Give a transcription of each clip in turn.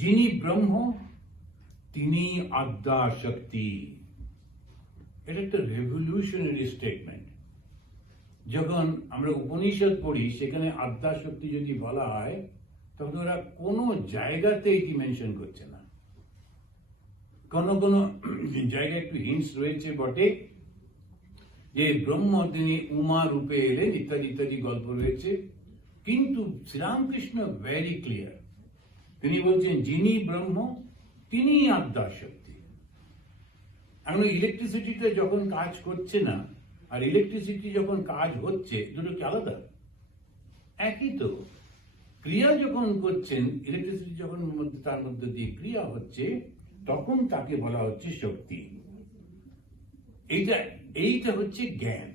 যিনি ব্রহ্ম তিনি আদ্যা শক্তি। এটা একটা রেভলিউশনারি স্টেটমেন্ট। যখন আমরা উপনিষদ পড়ি সেখানে আদ্যা শক্তি যদি বলা হয় তখন ওরা কোনো জায়গাতে এটি মেনশন করছে না। কোন কোন জায়গায় একটু হিন্টস রয়েছে বটে যে ব্রহ্ম তিনি উমা রূপে এলেন ইত্যাদি ইত্যাদি গল্প রয়েছে, কিন্তু শ্রীরামকৃষ্ণ ভেরি ক্লিয়ার, তিনি বলছেন যিনি ব্রহ্ম তিনি আদ্যা শক্তি। এখন ইলেকট্রিসিটিটা যখন কাজ করছে না আর ইলেকট্রিসিটি যখন কাজ হচ্ছে, দুটো কি আলাদা? একই তো। ক্রিয়া যখন করছেন, ইলেকট্রিসিটি যখন তার মধ্যে দিয়ে ক্রিয়া হচ্ছে, তখন তাকে বলা হচ্ছে শক্তি। এইটা হচ্ছে জ্ঞান।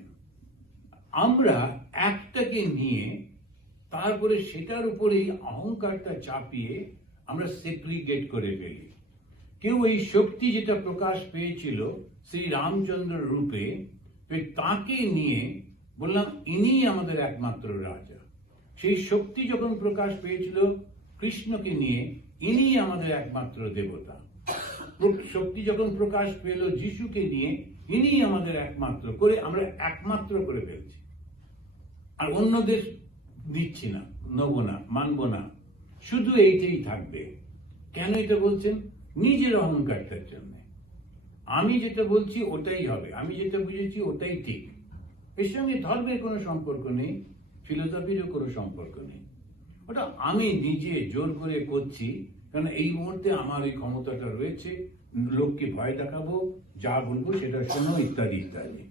আমরা একটাকে নিয়ে তারপরে সেটার উপরে অহংকারটা চাপিয়ে আমরা সেগ্রিগেট করে ফেলি। কেউ এই শক্তি যেটা প্রকাশ পেয়েছিল শ্রী রামচন্দ্র রূপে, তাকে নিয়ে বললাম ইনি আমাদের একমাত্র রাজা। সেই শক্তি যখন প্রকাশ পেয়েছিল কৃষ্ণকে নিয়ে, ইনি আমাদের একমাত্র দেবতা। শক্তি যখন প্রকাশ পেল যিশুকে নিয়ে, ইনি আমাদের একমাত্র করে আমরা একমাত্র করে ফেলছি, আর অন্যদের দিচ্ছি না, নেব না, মানব না, শুধু এইটাই থাকবে। কেন এটা বলছেন? নিজের অহংকারটার জন্য। আমি যেটা বলছি ওটাই হবে, আমি যেটা বুঝেছি ওটাই ঠিক। এর সঙ্গে ধর্মের কোনো সম্পর্ক নেই, ফিলোসফিরও কোনো সম্পর্ক নেই। ওটা আমি নিজে জোর করে করছি, কারণ এই মুহূর্তে আমার এই ক্ষমতাটা রয়েছে, লোককে ভয় দেখাবো, যা বলবো সেটা শোনো, ইত্যাদি ইত্যাদি।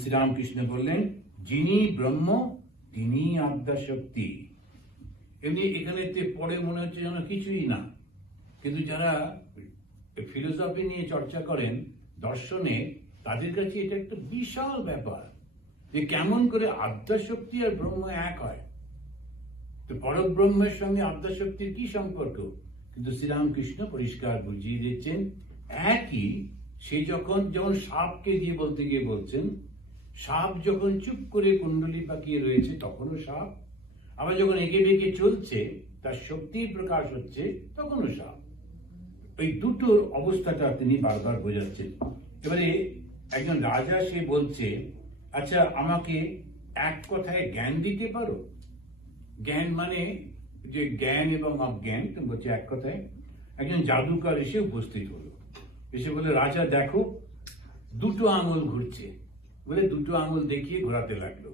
শ্রীরামকৃষ্ণ বললেন যিনি ব্রহ্ম তিনি আদ্যা শক্তি। এমনি এখানে পড়ে মনে হচ্ছে যেন কিছুই না, কিন্তু যারা ফিলোসফি নিয়ে চর্চা করেন, দর্শনে, তাদের কাছে এটা একটা বিশাল ব্যাপার যে কেমন করে আদ্যা শক্তি আর ব্রহ্ম এক হয়। তো পরব্রহ্মের সঙ্গে আদ্যা শক্তির কি সম্পর্ক? কিন্তু শ্রীরামকৃষ্ণ পরিষ্কার বুঝিয়ে দিচ্ছেন একই। সে যেমন সাপকে দিয়ে বলতে গিয়ে বলছেন, সাপ যখন চুপ করে কুণ্ডলী পাকিয়ে রয়েছে তখনও সাপ, আবার যখন এঁকে বেঁকে চলছে তার শক্তির প্রকাশ হচ্ছে তখনও সাপ। ওই দুটোর অবস্থাটা তিনি বারবার বোঝাচ্ছেন। এবারে একজন রাজা, সে বলছে আচ্ছা আমাকে এক কথায় জ্ঞান দিতে পারো? জ্ঞান মানে যে জ্ঞান এবং অজ্ঞান, তো বলছে এক কথায়। একজন জাদুকর এসে উপস্থিত হলো, এসে বলে রাজা দেখো দুটো আঙুল ঘুরছে, বলে দুটো আঙুল দেখিয়ে ঘোরাতে লাগলো।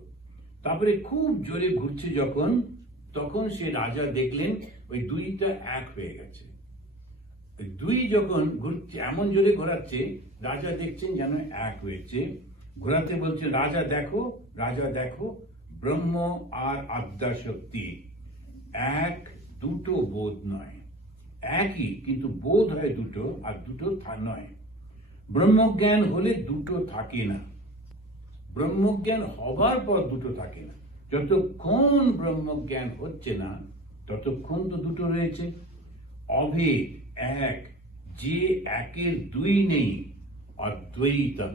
তারপরে খুব জোরে ঘুরছে যখন, তখন সে রাজা দেখলেন ওই দুইটা এক হয়ে গেছে। দুই যখন ঘুরছে, এমন জোরে ঘোরাচ্ছে, রাজা দেখছেন যেন এক হয়েছে। ঘোরাতে বলছে রাজা দেখো, রাজা দেখো, ব্রহ্ম আর আদ্যা শক্তি এক, দুটো বোধ নয়। একই, কিন্তু বোধ হয় দুটো, আর দুটো নয়। ব্রহ্মজ্ঞান হলে দুটো থাকে না, ব্রহ্মজ্ঞান হবার পর দুটো থাকে না। যতক্ষণ ব্রহ্মজ্ঞান হচ্ছে না ততক্ষণ তো দুটো রয়েছে। অভেদ এক, যে একের দুই নেই, অদ্বৈতম।